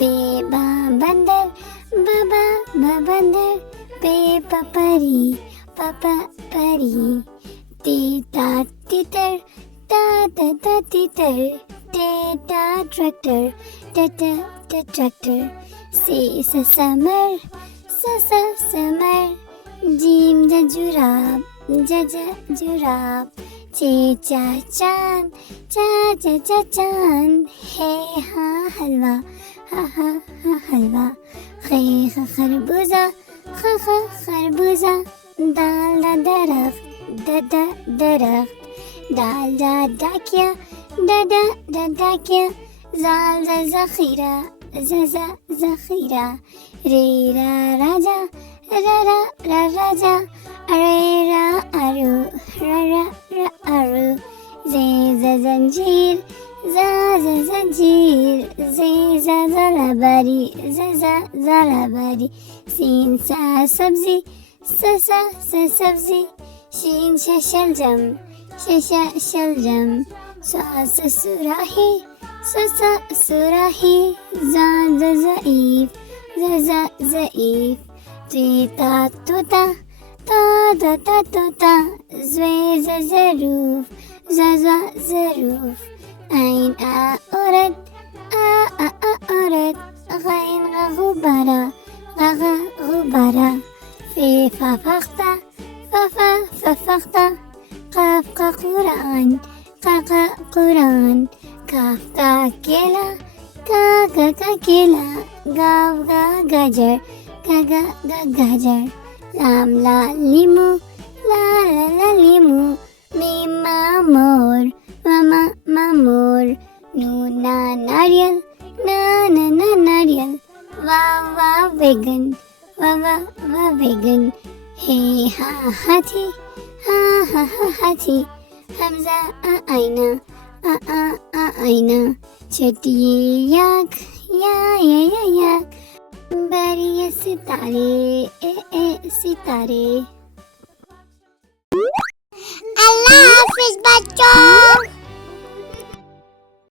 बेबा बंदर बाबा बंदर, पेपा परी पापा परी, तीता तीतर ता तीतर, टेटा ट्रैक्टर टटा ट्रैक्टर, से समर समर, जीम जुराब जुराब, चा चांद चा चांद, है हाँ हलवा हा हलवा, खरबूजा खरबूजा, दाल दरख्त दरख्त, दाल डाकिया डाकिया, जाल ज़ख़ीरा ज़ख़ीरा, रेरा राजा राजा, अरेरा अरू अरू, जे जंजीर जंजीर, जे ज़लाबारी ज़लाबारी, सीन सा सब्जी सब्जी, शीन शलजम शलजम, सुराही सुराही, ज़ईफ़ ज़ईफ़, तीता तोता तोता, ज़रूफ ज़रूफ, ऐन औरत औरत, गैन गुब्बारा गुब्बारा, फीफा फख्ता फख्ता, काफ का कुरान कुरान, काफ का केला का केला, गाव का गाजर गाजर, लाम ला लीमू ला लीमू, मीमा मोर मामा मोर, नूना नारियल ना नारियल, वाह वेगन वाह वेगन, हे हाँ हाथी हाँ हाथी, हमजा आईना आईना, छटिए याक याक, बरिए सितारे। अल्लाह हाफिज बच्चों।